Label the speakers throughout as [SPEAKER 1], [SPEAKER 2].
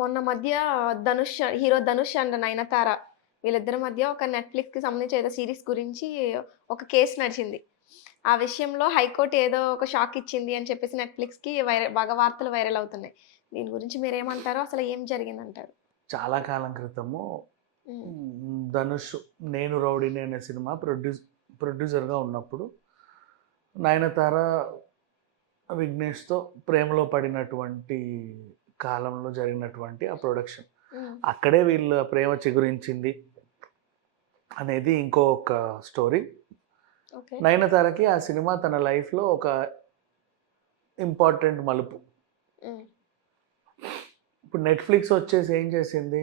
[SPEAKER 1] మొన్న మధ్య Dhanush hero Dhanush and Nayanthara వీళ్ళిద్దరి మధ్య ఒక నెట్ఫ్లిక్స్కి సంబంధించి ఏదో సిరీస్ గురించి ఒక కేసు నడిచింది. ఆ విషయంలో హైకోర్టు ఏదో ఒక షాక్ ఇచ్చింది అని చెప్పేసి నెట్ఫ్లిక్స్కి వైరల్ బాగా వార్తలు వైరల్ అవుతున్నాయి. దీని గురించి మీరు ఏమంటారు అసలు ఏం జరిగిందంటారు?
[SPEAKER 2] చాలా కాలం క్రితము ధనుష్ నేను రౌడీని అనే సినిమా ప్రొడ్యూస్ ప్రొడ్యూసర్గా ఉన్నప్పుడు నయనతార విఘ్నేష్తో ప్రేమలో పడినటువంటి కాలంలో జరిగినటువంటి ఆ ప్రొడక్షన్ అక్కడే వీళ్ళ ప్రేమ చిగురించింది అనేది ఇంకొక స్టోరీ నయనతారకి ఆ సినిమా తన లైఫ్లో ఒక ఇంపార్టెంట్ మలుపు. ఇప్పుడు నెట్ఫ్లిక్స్ వచ్చేసి ఏం చేసింది?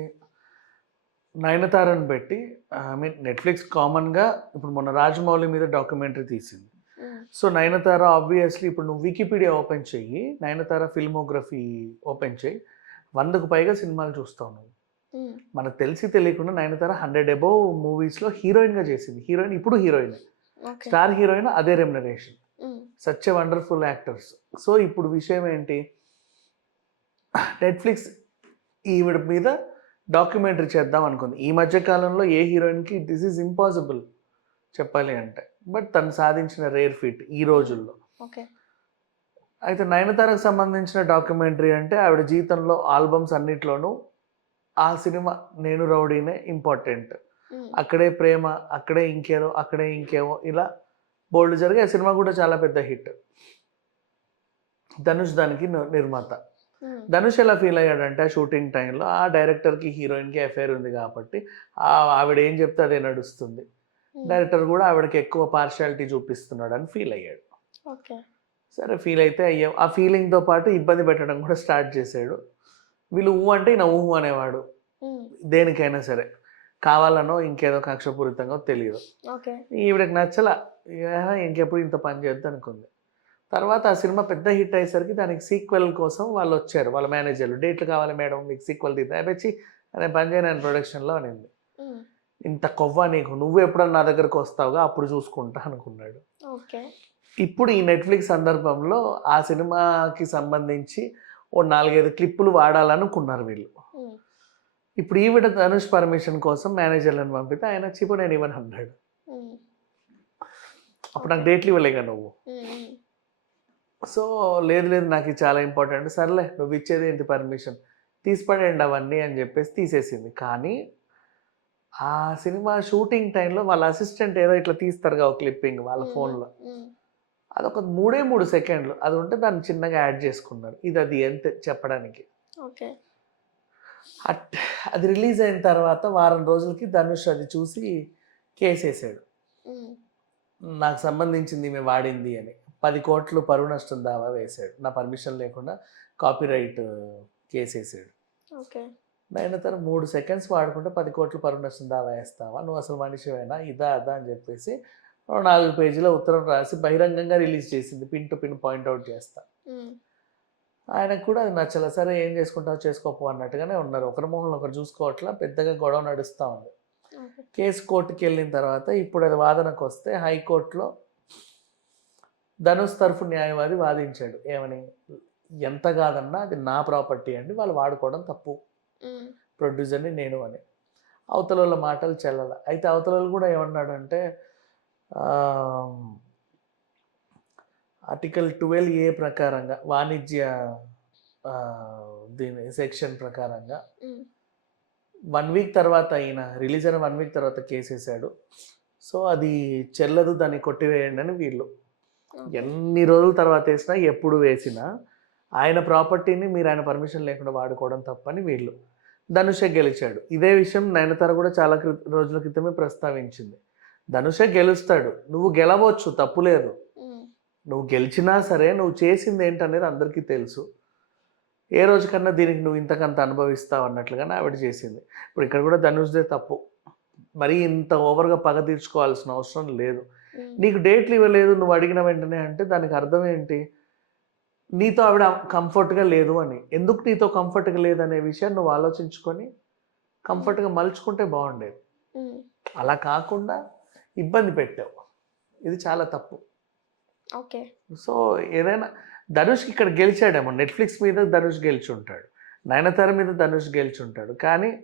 [SPEAKER 2] నయనతారని పెట్టి ఐ మీన్ నెట్ఫ్లిక్స్ కామన్గా ఇప్పుడు మొన్న రాజమౌళి మీద డాక్యుమెంటరీ తీసింది. సో నయనతార ఆబ్వియస్లీ ఇప్పుడు నువ్వు వికీపీడియా ఓపెన్ చెయ్యి నయనతార ఫిల్మోగ్రఫీ ఓపెన్ చెయ్యి. వందకు పైగా సినిమాలు చూస్తావు నువ్వు. మనకు తెలిసి తెలియకుండా నయనతార హండ్రెడ్ అబోవ్ మూవీస్లో హీరోయిన్గా చేసింది. హీరోయిన్ ఇప్పుడు హీరోయిన్ స్టార్ హీరోయిన్ అదే remuneration such a wonderful actors so ఇప్పుడు విషయం ఏంటి? నెట్ఫ్లిక్స్ ఈవిడ మీద డాక్యుమెంటరీ చేద్దాం అనుకుంది. ఈ మధ్య కాలంలో ఏ హీరోయిన్కి దిస్ ఈజ్ ఇంపాసిబుల్ చెప్పాలి అంటే. బట్ తను సాధించిన రేర్ ఫీట్ ఈ రోజుల్లో.
[SPEAKER 1] ఓకే.
[SPEAKER 2] అయితే నయనతారకు సంబంధించిన డాక్యుమెంటరీ అంటే ఆవిడ జీవితంలో ఆల్బమ్స్ అన్నిట్లోనూ ఆ సినిమా నేను రౌడీనే ఇంపార్టెంట్. అక్కడే ప్రేమ అక్కడే ఇంకేదో అక్కడే ఇంకేమో ఇలా బోల్డ్ జరిగి ఆ సినిమా కూడా చాలా పెద్ద హిట్. ధనుష్ దానికి నిర్మాత. ధనుష్ ఎలా ఫీల్ అయ్యాడంటే ఆ షూటింగ్ టైంలో ఆ డైరెక్టర్కి హీరోయిన్కి అఫైర్ ఉంది కాబట్టి ఆ ఆవిడ ఏం చెప్తే అదే నడుస్తుంది. డైరెక్టర్ కూడా ఆవిడకి ఎక్కువ పార్షాలిటీ చూపిస్తున్నాడు అని ఫీల్ అయ్యాడు.
[SPEAKER 1] ఓకే.
[SPEAKER 2] సరే ఫీల్ అయితే అయ్యాం ఆ ఫీలింగ్తో పాటు ఇబ్బంది పెట్టడం కూడా స్టార్ట్ చేశాడు. వీళ్ళు ఊహు అంటే ఈయన ఊహు అనేవాడు.
[SPEAKER 1] ఉమ్,
[SPEAKER 2] దేనికైనా సరే. కావాలనో ఇంకేదో కక్షపూరితంగా తెలియదు.
[SPEAKER 1] ఓకే.
[SPEAKER 2] ఈవిడకి నచ్చల. "ఏహ, ఇంకెప్పుడు ఇంత పని చేద్దాం అనుకుంది. తర్వాత ఆ సినిమా పెద్ద హిట్ అయ్యేసరికి దానికి సీక్వెల్ కోసం వాళ్ళు వచ్చారు. వాళ్ళ మేనేజర్లు డేట్లు కావాలి మేడం మీకు సీక్వెల్ తీద్దాం. అయిపోయి అనే పని చేయను ప్రొడక్షన్లో అనింది. ఇంత కొవ్వ నీకు? నువ్వు ఎప్పుడన్నా నా దగ్గరకు వస్తావుగా? అప్పుడు చూసుకుంటా అనుకున్నాడు. ఇప్పుడు ఈ నెట్ఫ్లిక్స్ సందర్భంలో ఆ సినిమాకి సంబంధించి ఓ నాలుగైదు క్లిప్పులు వాడాలనుకున్నారు వీళ్ళు. ఇప్పుడు ఈవిడ ధనుష్ పర్మిషన్ కోసం మేనేజర్లను పంపితే ఆయన చిపు నేను ఇవ్వను అన్నాడు. అప్పుడు నాకు డేట్లు ఇవ్వలేగా నువ్వు? సో లేదు లేదు నాకు ఇది చాలా ఇంపార్టెంట్. సర్లే నువ్వు ఇచ్చేది ఏంటి పర్మిషన్? తీసిపడేయండి అవన్నీ అని చెప్పేసి తీసేసింది. కానీ ఆ సినిమా షూటింగ్ టైంలో వాళ్ళ అసిస్టెంట్ ఏదో ఇట్లా తీస్తారుగా ఒక క్లిప్పింగ్ వాళ్ళ ఫోన్లో. అదొక మూడే మూడు సెకండ్లు. అది ఉంటే దాన్ని చిన్నగా యాడ్ చేసుకున్నారు. ఇది అది ఎంత చెప్పడానికి.
[SPEAKER 1] ఓకే.
[SPEAKER 2] అట్ అది రిలీజ్ అయిన తర్వాత వారం రోజులకి ధనుష్ అది చూసి కేసు వేసాడు
[SPEAKER 1] ఉమ్,
[SPEAKER 2] నాకు సంబంధించింది ఈమె వాడింది అని. పది కోట్లు పరువు నష్టం దావా వేశాడు నా పర్మిషన్ లేకుండా కాపీరైట్ కేసు వేసాడు
[SPEAKER 1] ఓకే.
[SPEAKER 2] నైనా మూడు సెకండ్స్ వాడుకుంటే పది కోట్లు పరువు నష్టం దావా వేస్తావా? నువ్వు అసలు మనిషివేనా? ఇదా అదా అని చెప్పేసి నాలుగు పేజీల ఉత్తరం రాసి బహిరంగంగా రిలీజ్ చేసింది. పిన్ టు పిన్ పాయింట్అవుట్ చేస్తా. ఆయనకు కూడా అది నచ్చలే. సరే ఏం చేసుకుంటావు చేసుకోపో అన్నట్టుగానే ఉన్నారు. ఒకరి మొహం ఒకరు చూసుకోవట్లా పెద్దగా గొడవ నడుస్తూ ఉంది. కేసు కోర్టుకి వెళ్ళిన తర్వాత ఇప్పుడు అది వాదనకు వస్తే హైకోర్టులో ధనుష్ తరఫు న్యాయవాది వాదించాడు. ఏమని? ఎంత కాదన్నా అది నా ప్రాపర్టీ అండి. వాళ్ళు వాడుకోవడం తప్పు. ప్రొడ్యూసర్ని నేను అని. అవతల వాళ్ళ మాటలు చెల్లల. అయితే అవతల వాళ్ళు కూడా ఏమన్నాడంటే ఆర్టికల్ ట్వెల్వ్ ఏ ప్రకారంగా వాణిజ్య దీని సెక్షన్ ప్రకారంగా వన్ వీక్ తర్వాత అయిన రిలీజ్ అయిన వన్ వీక్ తర్వాత కేసు వేసాడు. సో అది చెల్లదు దాన్ని కొట్టివేయండి అని వీళ్ళు. ఎన్ని రోజుల తర్వాత వేసినా ఎప్పుడు వేసినా ఆయన ప్రాపర్టీని మీరు ఆయన పర్మిషన్ లేకుండా వాడుకోవడం తప్పని వీళ్ళు. ధనుషే గెలిచాడు. ఇదే విషయం నయనతార కూడా చాలా క్రి రోజుల క్రితమే ప్రస్తావించింది. ధనుషే గెలుస్తాడు. నువ్వు గెలవచ్చు తప్పులేదు
[SPEAKER 1] ఉమ్,
[SPEAKER 2] నువ్వు గెలిచినా సరే నువ్వు చేసింది ఏంటనేది అందరికీ తెలుసు. ఏ రోజుకన్నా దీనికి నువ్వు ఇంతకంత అనుభవిస్తావు అన్నట్లుగానే ఆవిడ చేసింది. ఇప్పుడు ఇక్కడ కూడా ధనుష్దే తప్పు. మరీ ఇంత ఓవర్గా పగ తీర్చుకోవాల్సిన అవసరం లేదు. నీకు డేట్లు ఇవ్వలేదు నువ్వు అడిగిన వెంటనే అంటే దానికి అర్థం ఏంటి? నీతో ఆవిడ కంఫర్ట్గా లేదు అని. ఎందుకు నీతో కంఫర్ట్గా లేదనే విషయాన్ని నువ్వు ఆలోచించుకొని కంఫర్ట్గా మలుచుకుంటే బాగుండేది. అలా కాకుండా ఇబ్బంది పెట్టావు. ఇది చాలా తప్పు.
[SPEAKER 1] ఓకే.
[SPEAKER 2] సో ఏదైనా ధనుష్కి ఇక్కడ గెలిచాడేమో. నెట్ఫ్లిక్స్ మీద ధనుష్ గెలిచి ఉంటాడు నయనతార మీద ధనుష్ గెలిచుంటాడు. కానీ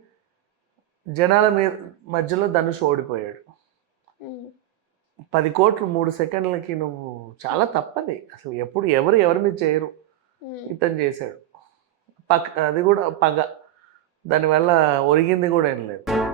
[SPEAKER 2] జనాల మీద మధ్యలో ధనుష్ ఓడిపోయాడు. పది కోట్లు మూడు సెకండ్లకి నువ్వు చాలా తప్పది. అసలు ఎప్పుడు ఎవరు ఎవరి మీద చేయరు. ఇతను చేశాడు. పక్ అది కూడా పగ. దానివల్ల ఒరిగింది కూడా ఏం లేదు.